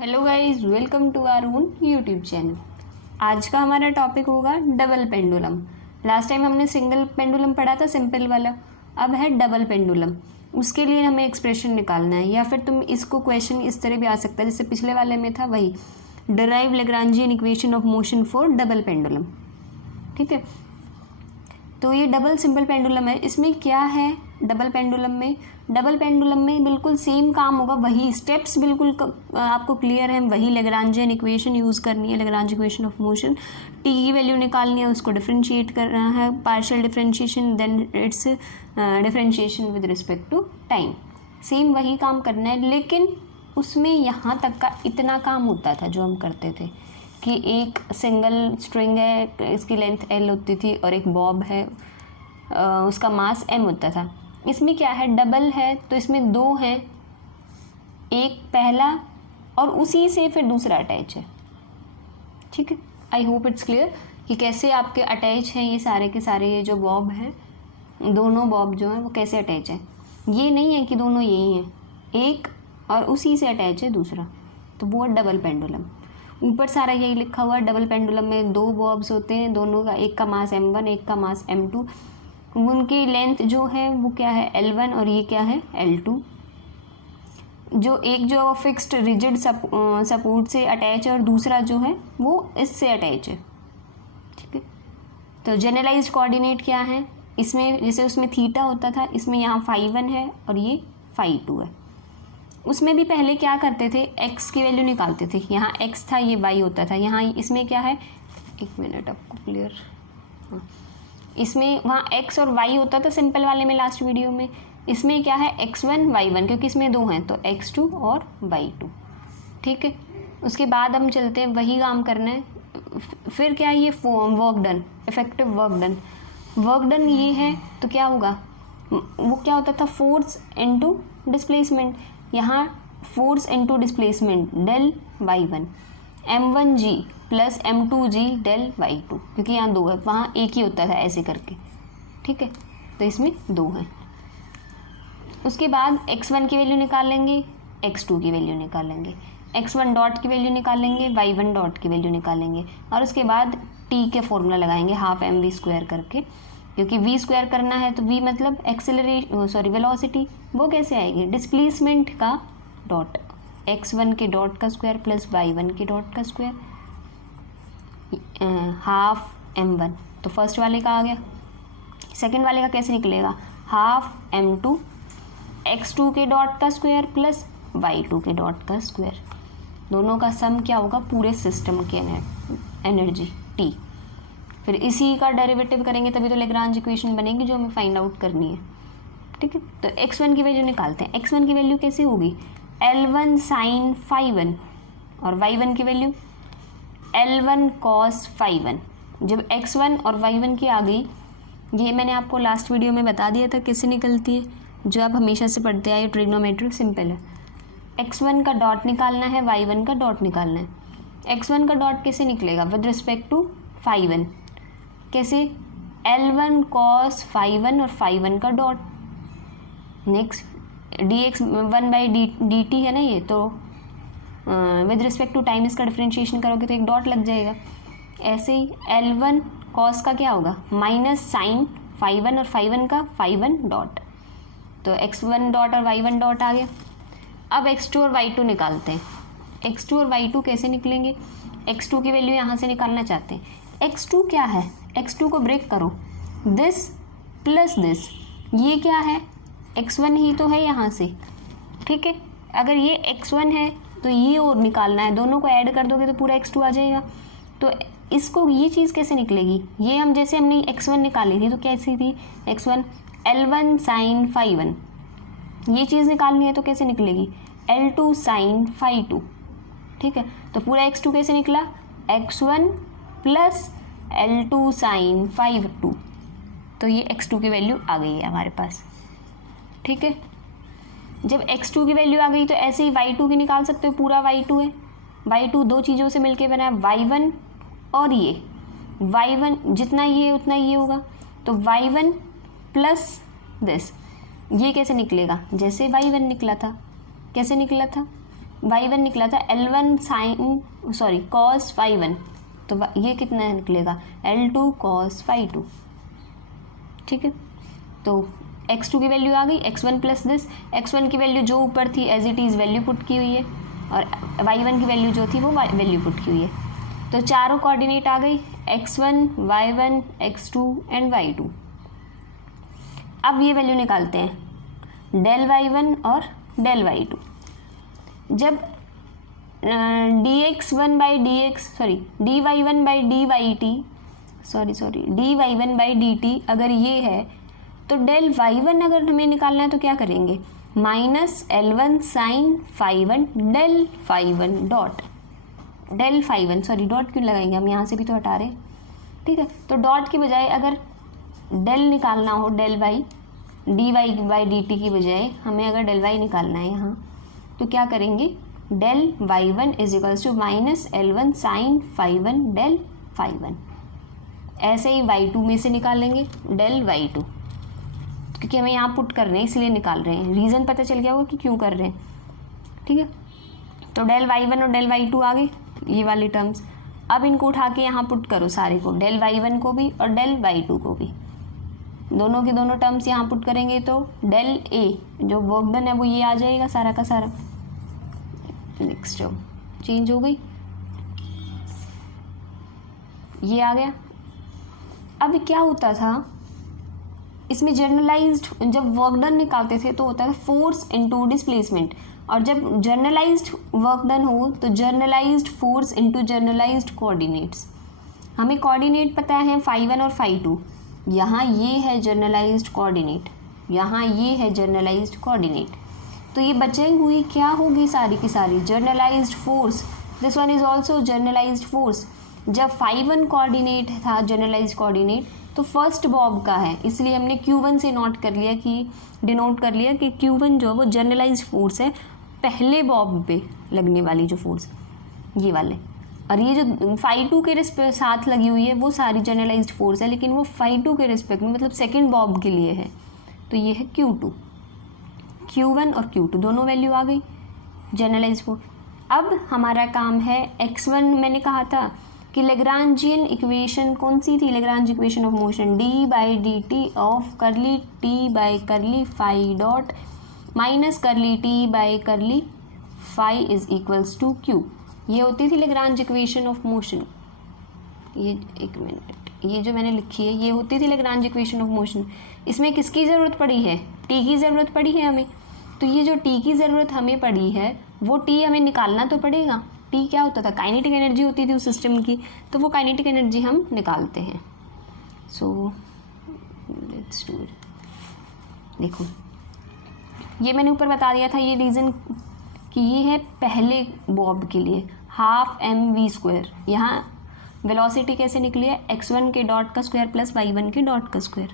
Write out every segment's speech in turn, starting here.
Hello guys, welcome to our own YouTube channel. आज का हमारा टॉपिक होगा डबल पेंडुलम। लास्ट टाइम हमने सिंगल पेंडुलम पढ़ा था, सिंपल वाला। अब है डबल पेंडुलम। उसके लिए हमें एक्सप्रेशन निकालना है, या फिर तुम इसको क्वेश्चन इस तरह भी आ सकता है जैसे पिछले वाले में था, वही derive Lagrangian equation of motion for double pendulum. ठीक है, तो ये डबल सिंपल पेंडुलम है। इसमें क्या है, डबल पेंडुलम में बिल्कुल सेम काम होगा, वही स्टेप्स बिल्कुल आपको क्लियर है। वही लैग्रांजियन इक्वेशन यूज़ करनी है, Lagrange equation of motion. T की वैल्यू निकालनी है, उसको डिफरेंशिएट करना है, partial differentiation, then it's differentiation with respect to time. Same वही काम करना है, लेकिन उसमें यहाँ तक का इतना काम होता था जो हम करते थे कि एक सिंगल स्ट्रिंग है, इसकी लेंथ L होती थी, और एक बॉब है, उसका मास M होता था। इसमें क्या है, डबल है तो इसमें दो हैं, एक पहला और उसी से फिर दूसरा अटैच है। ठीक है, आई होप इट्स क्लियर कि कैसे आपके अटैच हैं ये सारे के सारे। ये जो बॉब है, दोनों बॉब जो हैं वो कैसे अटैच है। ये नहीं है कि दोनों यही हैं, एक और उसी से अटैच है दूसरा, तो वो है डबल पेंडुलम। ऊपर सारा यही लिखा हुआ है। डबल पेंडुलम में दो बॉब्स होते हैं, दोनों का एक का मास M1, एक का मास M2। उनकी लेंथ जो है वो क्या है, L1, और ये क्या है, L2। जो एक जो फिक्स्ड रिजिड सपोर्ट से अटैच है और दूसरा जो है वो इससे अटैच है। ठीक है, तो जनरलाइज्ड कोऑर्डिनेट क्या है इसमें, जैसे उसमें थीटा होता था, इसमें यहाँ φ1 है और ये φ2 है। उसमें भी पहले क्या करते थे, x की वैल्यू निकालते थे। यहाँ x था, ये y होता था। यहाँ इसमें क्या है, एक मिनट आपको क्लियर, इसमें वहाँ x और y होता था सिंपल वाले में, लास्ट वीडियो में। इसमें क्या है, x1 y1, क्योंकि इसमें दो हैं तो x2 और y2। ठीक है, उसके बाद हम चलते हैं, वही काम करना है। फिर क्या है, ये work done, effective work done ये है तो क्या होगा, वो क्या होता था, फोर्स इनटू डिस्प्लेसमेंट। यहाँ force into displacement del y1, m1g plus m2g del y2, क्योंकि यहाँ दो है, वहाँ एक ही होता था ऐसे करके। ठीक है, तो इसमें दो हैं। उसके बाद x1 की वैल्यू निकालेंगे, x2 की वैल्यू निकालेंगे, x1 डॉट की वैल्यू निकालेंगे, y1 डॉट की वैल्यू निकालेंगे, और उसके बाद t के फॉर्मूला लगाएंगे हाफ mv स्क्वायर करके, क्योंकि v स्क्वायर करना है तो v मतलब वेलोसिटी। वो कैसे आएगी, डिस्प्लेसमेंट का डॉट, x1 के डॉट का स्क्वायर प्लस y1 के डॉट का स्क्वायर, हाफ m1। तो फर्स्ट वाले का आ गया। सेकंड वाले का कैसे निकलेगा, हाफ m2 x2 के डॉट का स्क्वायर प्लस y2 के डॉट का स्क्वायर। दोनों का सम क्या होगा, पूरे सिस्टम की एनर्जी T। फिर इसी का डेरिवेटिव करेंगे तभी तो लैग्रांज इक्वेशन बनेगी जो हमें फाइंड आउट करनी है। ठीक है, तो x1 की वैल्यू निकालते हैं। x1 की वैल्यू कैसे होगी, L1 साइन φ1, और y1 की वैल्यू L1 कॉस φ1। जब x1 और y1 की आ गई, ये मैंने आपको लास्ट वीडियो में बता दिया था कैसे निकलती है, जो आप हमेशा से पढ़ते आए, ट्रिग्नोमेट्री सिंपल है। x1 का डॉट निकालना है, y1 का डॉट निकालना है। x1 का डॉट कैसे निकलेगा, विद रिस्पेक्ट टू φ1, कैसे, L1 कॉस φ1 और φ1 का डॉट। नेक्स्ट dx 1/dt है ना ये, तो विद रिस्पेक्ट टू टाइम इसका डिफरेंशिएशन करोगे तो एक डॉट लग जाएगा। ऐसे ही L1 कॉस का क्या होगा, माइनस साइन φ1 और φ1 का φ1 डॉट, तो x1 डॉट और y1 डॉट आ गया। अब x2 और y2 निकालते हैं। x2 और y2 कैसे निकलेंगे, x2 की वैल्यू यहाँ से निकालना चाहते हैं। x2 क्या है, x2 को ब्रेक करो, दिस प्लस दिस, ये क्या है, x1 ही तो है यहाँ से। ठीक है, अगर ये x1 है तो ये और निकालना है, दोनों को ऐड कर दोगे तो पूरा x2 आ जाएगा। तो इसको ये चीज़ कैसे निकलेगी, ये हम जैसे हमने x1 निकाली थी तो कैसी थी, x1 L1 साइन φ1, ये चीज़ निकालनी है तो कैसे निकलेगी, L2 साइन φ2। ठीक है, तो पूरा x2 कैसे निकला, x1 प्लस L2 साइन φ2, तो ये x2 की वैल्यू आ गई है हमारे पास। ठीक है, जब x2 की वैल्यू आ गई तो ऐसे ही y2 की निकाल सकते हो, पूरा y2 है। y2 दो चीज़ों से मिलके बना है, y1 और ये y1, जितना ये उतना ये होगा, तो y1 प्लस दिस, ये कैसे निकलेगा, जैसे y1 निकला था। कैसे निकला था, y1 निकला था L1 cos phi1, तो ये कितना निकलेगा L2 cos phi2। ठीक है, तो x2 की वैल्यू आ गई, x1 प्लस दिस, x1 की वैल्यू जो ऊपर थी as it is value put की हुई है, और y1 की वैल्यू जो थी वो वैल्यू पुट की हुई है। तो चारों कोऑर्डिनेट आ गई, x1, y1, x2 and y2। अब ये वैल्यू निकालते हैं डेल y1 और डेल y2। जब dy1 by dt अगर ये है, तो डेल y1 अगर हमें निकालना है तो क्या करेंगे, minus L1 sine phi1 del phi1 dot, del phi1 sorry dot क्यों लगाएंगे, हम यहाँ से भी तो हटा रहे हैं। ठीक है, तो डॉट की बजाय अगर डेल निकालना हो, del y dy by dt की बजाय हमें अगर डेल y निकालना है यहाँ, तो क्या करेंगे, del y1 is equals to minus L1 sine phi1 del phi1। ऐसे ही y2 में से निकालेंगे डेल y2, क्योंकि हमें यहाँ पुट कर रहे हैं इसलिए निकाल रहे हैं, रीज़न पता चल गया होगा कि क्यों कर रहे हैं। ठीक है, तो डेल y1 और डेल y2 आ गए ये वाली टर्म्स। अब इनको उठा के यहाँ पुट करो सारे को, डेल y1 को भी और डेल y2 को भी, दोनों की दोनों टर्म्स यहाँ पुट करेंगे तो डेल a जो वर्क डन है वो ये आ जाएगा सारा का सारा। नेक्स्ट टर्म चेंज हो गई, ये आ गया। अब क्या होता था इसमें, जर्नलाइज्ड जब वर्क डन निकालते थे तो होता था फोर्स इनटू डिस्प्लेसमेंट, और जब जर्नलाइज्ड वर्क डन हो तो generalised force into generalised coordinates. हमें कोऑर्डिनेट पता है phi1 और phi2, यहाँ ये है जर्नलाइज्ड कोऑर्डिनेट, यहाँ ये है जर्नलाइज्ड कोऑर्डिनेट, तो ये बची हुई क्या होगी सारी की सारी generalised force. This one is also generalised force. जब phi1 कोऑर्डिनेट था जर्नलाइज्ड कोऑर्डिनेट तो फर्स्ट बॉब का है, इसलिए हमने Q1 से नोट कर लिया कि डिनोट कर लिया कि Q1 जो है वो जर्नलाइज्ड फोर्स है, पहले बॉब पे लगने वाली जो फोर्स ये वाले, और ये जो phi2 के साथ लगी हुई है वो सारी जर्नलाइज्ड फोर्स है, लेकिन वो phi2 के रिस्पेक्ट में मतलब सेकेंड बॉब के लिए है, तो ये है Q2। Q1 और Q2 दोनों वैल्यू आ गई जर्नलाइज्ड फोर्स। अब हमारा काम है x1, मैंने कहा था कि लेग्रांजियन इक्वेशन कौन सी थी, Lagrange equation of motion d by d t of curly t by curly phi dot minus curly t by curly phi is equals to q, ये होती थी लेग्रांज इक्वेशन ऑफ मोशन। ये एक minute, ये जो मैंने लिखी है ये होती थी लेग्रांज इक्वेशन ऑफ मोशन। इसमें किसकी ज़रूरत पड़ी है, t की ज़रूरत पड़ी है हमें, तो ये जो t की ज़रूरत हमें पड़ी है वो t हमें निकालना तो पड़ेगा। t क्या होता था, काइनेटिक एनर्जी होती थी उस सिस्टम की, तो वो काइनेटिक एनर्जी हम निकालते हैं। So let's do it. देखो ये मैंने ऊपर बता दिया था, ये रीज़न कि ये है पहले बॉब के लिए हाफ mv²। यहाँ वेलोसिटी कैसे निकली है, x1 के डॉट का स्क्वायर प्लस y1 के डॉट का स्क्वायर,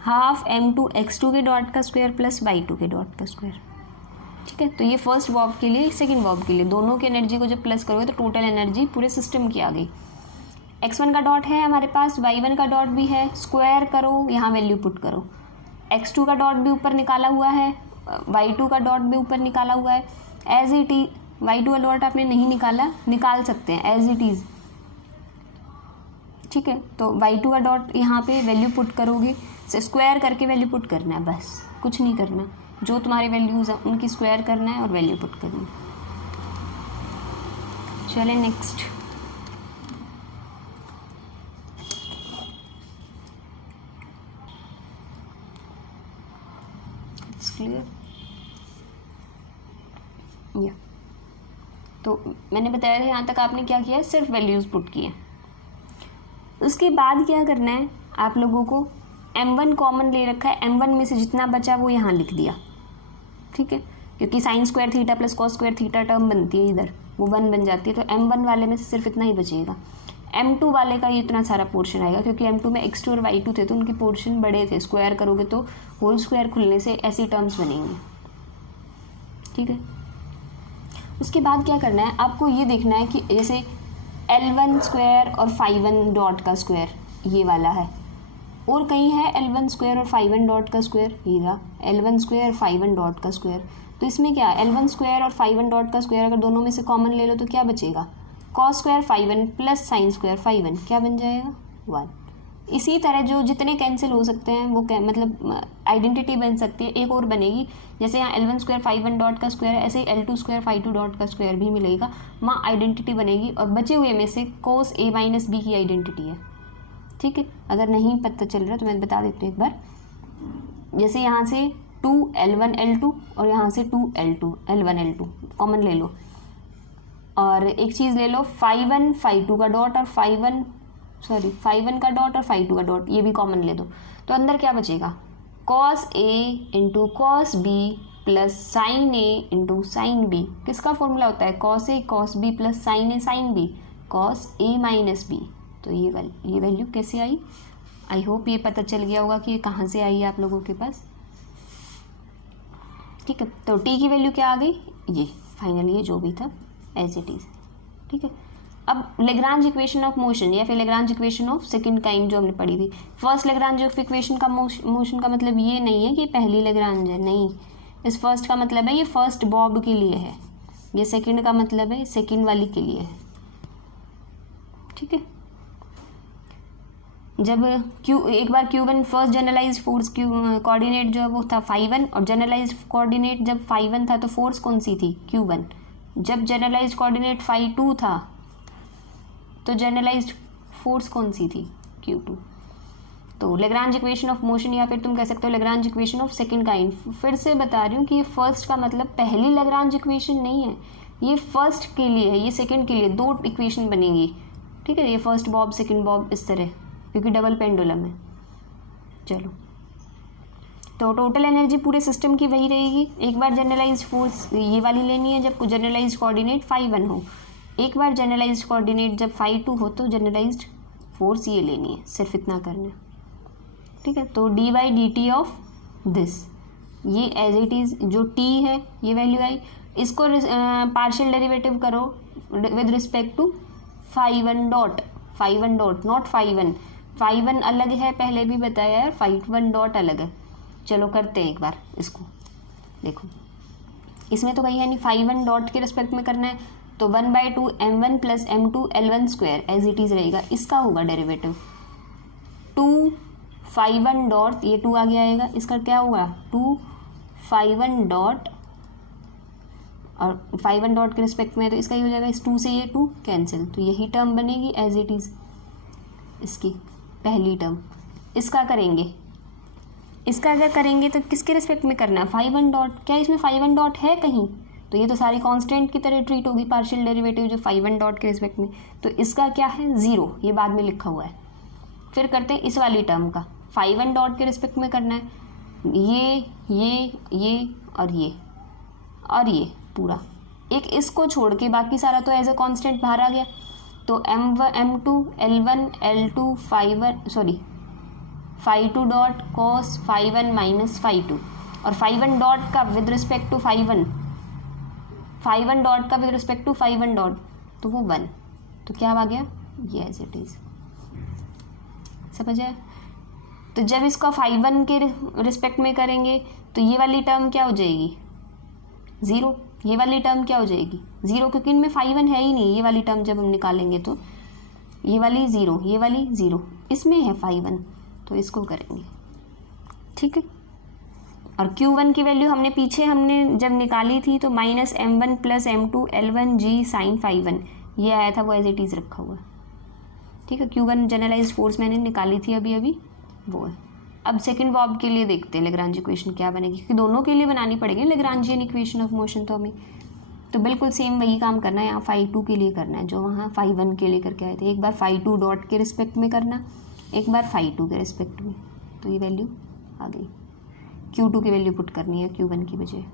हाफ m2 x2 के डॉट का स्क्वायर प्लस y2 के डॉट का स्क्वायर। ठीक है, तो ये फर्स्ट बॉब के लिए, सेकंड बॉब के लिए, दोनों की एनर्जी को जब प्लस करोगे तो टोटल एनर्जी पूरे सिस्टम की आ गई। x1 का डॉट है हमारे पास, y1 का डॉट भी है, स्क्वायर करो, यहाँ वैल्यू पुट करो, x2 का डॉट भी ऊपर निकाला हुआ है, y2 का डॉट भी ऊपर निकाला हुआ है, एज इट इज। y2 का डॉट आपने नहीं निकाला, निकाल सकते हैं एज इट इज़। ठीक है, तो y2 का डॉट यहाँ पे वैल्यू पुट करोगे, स्क्वायर करके वैल्यू पुट करना है, बस कुछ नहीं करना, जो तुम्हारे वैल्यूज़ हैं उनकी स्क्वायर करना है और वैल्यू पुट करनी है। चले नेक्स्ट, इट्स क्लियर या। तो मैंने बताया था यहाँ तक आपने क्या किया है, सिर्फ वैल्यूज़ पुट किए। उसके बाद क्या करना है आप लोगों को, m1 कॉमन ले रखा है, m1 में से जितना बचा वो यहाँ लिख दिया। ठीक है, क्योंकि sine square theta plus cos square theta term बनती है इधर, वो 1 बन जाती है, तो m1 वाले में से सिर्फ इतना ही बचेगा। m2 वाले का ये इतना सारा पोर्शन आएगा, क्योंकि m2 में x2 और y2 थे तो उनके पोर्शन बड़े थे, स्क्वायर करोगे तो होल स्क्वायर खुलने से ऐसी टर्म्स बनेंगी। ठीक है, उसके बाद क्या करना है आपको, ये देखना है कि जैसे L1 स्क्वायर और phi1 डॉट का स्क्वायर ये वाला है, और कहीं है L1 स्क्वायर और phi1 डॉट का स्क्वायर, ये रहा L1 स्क्वायर phi1 डॉट का स्क्वायर, तो इसमें क्या L1 स्क्वायर और फाई वन डॉट का स्क्वायर अगर दोनों में से कॉमन ले लो तो क्या बचेगा, cos square phi one plus sine square phi one, क्या बन जाएगा 1। इसी तरह जो जितने कैंसिल हो सकते हैं वो मतलब आइडेंटिटी बन सकती है, एक और बनेगी, जैसे यहाँ L1 square phi one dot का स्क्वायर है, ऐसे ही L2 square phi two dot का स्क्वायर भी मिलेगा, वहाँ आइडेंटिटी बनेगी, और बचे हुए में से cos a माइनस बी की आइडेंटिटी है। ठीक है, अगर नहीं पता चल रहा तो मैं बता देती हूँ एक बार, जैसे यहाँ से 2L1 L2 और यहाँ से 2L2 L1 L2 कॉमन ले लो, और एक चीज़ ले लो फाई वन फाई टू का डॉट और फाई वन का डॉट और फाई टू का डॉट, ये भी कॉमन ले दो, तो अंदर क्या बचेगा, cos a into cos B plus sine a into sine B. किसका फॉर्मूला होता है, cos a cos b plus sine a sine b, cos a minus B. तो ये वैल्यू कैसे आई, आई होप ये पता चल गया होगा कि ये कहाँ से आई है आप लोगों के पास। ठीक है, तो t की वैल्यू क्या आ गई, ये फाइनली ये जो भी था एज इट इज़। ठीक है, अब लेग्रांज इक्वेशन ऑफ मोशन या फिर Lagrange equation of second kind जो हमने पढ़ी थी, फर्स्ट लेग्रांज ऑफ इक्वेशन का मोशन का मतलब ये नहीं है कि पहली लेग्रांज है, नहीं, इस फर्स्ट का मतलब है ये फर्स्ट बॉब के लिए है, ये सेकंड का मतलब है सेकंड वाली के लिए है। ठीक है, जब एक बार Q1 first generalise force coordinate जो है वो था फाई वन, और जनरलाइज कोऑर्डिनेट जब फाई वन था तो फोर्स कौन सी थी Q1, जब जनरलाइज कोऑर्डिनेट फाई टू था तो जनरलाइज्ड फोर्स कौन सी थी Q2। तो लेग्रांज इक्वेशन ऑफ मोशन या फिर तुम कह सकते हो Lagrange equation of second kind. फिर से बता रही हूँ कि ये फर्स्ट का मतलब पहली लेग्रांज इक्वेशन नहीं है, ये फर्स्ट के लिए है, ये सेकंड के लिए, दो इक्वेशन बनेंगी। ठीक है, ये फर्स्ट बॉब सेकंड बॉब इस तरह, क्योंकि डबल पेंडुलम है। चलो, तो टोटल एनर्जी पूरे सिस्टम की वही रहेगी। एक बार जनरलाइज फोर्स ये वाली लेनी है जब जनरलाइज कोऑर्डिनेट फाई वन हो, एक बार जनरलाइज कोऑर्डिनेट जब फाई टू हो तो जनरलाइज्ड फोर्स ये लेनी है, सिर्फ इतना करना है। ठीक है, तो d by d t of this, ये एज इट इज़ जो टी है ये वैल्यू आई, इसको पार्शियल डेरिवेटिव करो with respect to phi one dot not phi one अलग है, पहले भी बताया है, फाई वन डॉट अलग है। चलो करते हैं एक बार इसको, देखो इसमें तो कहीं है नहीं, फाई वन डॉट के रिस्पेक्ट में करना है, तो 1/2 m1 plus m2 L1 square as it is रहेगा, इसका होगा डेरिवेटिव 2 फाई वन डॉट, ये 2 आगे आएगा, इसका क्या होगा 2 फाई वन डॉट, और फाई वन डॉट के रिस्पेक्ट में तो इसका ही हो जाएगा, इस 2 से ये 2 कैंसिल, तो यही टर्म बनेगी एज इट इज़, इसकी पहली टर्म। इसका करेंगे, इसका अगर करेंगे तो किसके रिस्पेक्ट में करना है, फाई वन डॉट, क्या इसमें फाई वन डॉट है कहीं, तो ये तो सारी कांस्टेंट की तरह ट्रीट होगी पार्शियल डेरिवेटिव जो फाई वन डॉट के रिस्पेक्ट में, तो इसका क्या है 0, ये बाद में लिखा हुआ है। फिर करते हैं इस वाली टर्म का, फाई वन डॉट के रिस्पेक्ट में करना है, ये और ये पूरा, एक इसको छोड़ के बाकी सारा तो एज ए कांस्टेंट बाहर आ गया, तो m2 L1 L2 phi two dot cos phi one minus phi two, और फाई वन डॉट का with respect to phi one dot का with respect to phi one dot, तो वो 1, तो क्या आ गया ये एज इट इज़, समझ आया। तो जब इसका फाई वन के रिस्पेक्ट में करेंगे तो ये वाली टर्म क्या हो जाएगी 0, ये वाली टर्म क्या हो जाएगी 0, क्योंकि इनमें फाई वन है ही नहीं, ये वाली टर्म जब हम निकालेंगे तो ये वाली 0, ये वाली 0, इसमें है फाई वन, तो इसको करेंगे। ठीक है, और Q1 की वैल्यू हमने जब निकाली थी तो minus m1 plus m2 L1 G sine phi one, ये आया था, वो एज इट इज़ रखा हुआ है। ठीक है, Q1 जनरलाइज फोर्स मैंने निकाली थी अभी वो है। अब सेकंड बॉब के लिए देखते हैं लेग्रांज इक्वेशन क्या बनेगी, क्योंकि दोनों के लिए बनानी पड़ेगी लेग्रांजियन इक्वेशन ऑफ मोशन, तो हमें तो बिल्कुल सेम वही काम करना है, यहाँ फाई टू के लिए करना है जो वहाँ फाई वन के लिए करके आए थे। एक बार फाई टू डॉट के रिस्पेक्ट में करना, एक बार फाई टू के रिस्पेक्ट में, तो ये वैल्यू आ गई। Q2 की वैल्यू पुट करनी है Q1 की बजाय,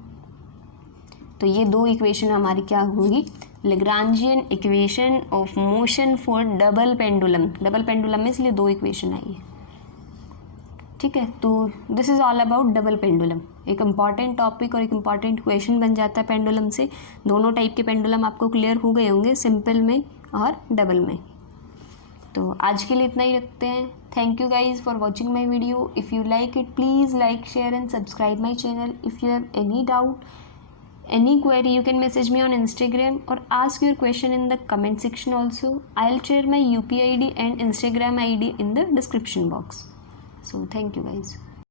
तो ये दो इक्वेशन हमारी क्या होगी, Lagrangian equation of motion for double pendulum में इसलिए दो इक्वेशन आई है। ठीक है, तो this is all about double pendulum, एक इम्पॉर्टेंट टॉपिक और एक इम्पॉर्टेंट क्वेश्चन बन जाता है पेंडुलम से। दोनों टाइप के पेंडुलम आपको क्लियर हो गए होंगे, सिंपल में और डबल में। तो आज के लिए इतना ही रखते हैं। Thank you guys for watching my video. If you like it please like share and subscribe my channel. If you have any doubt Any query, you can message me on Instagram or ask your question in the comment section also. I'll share my UPI ID and Instagram ID in the description box. So thank you guys.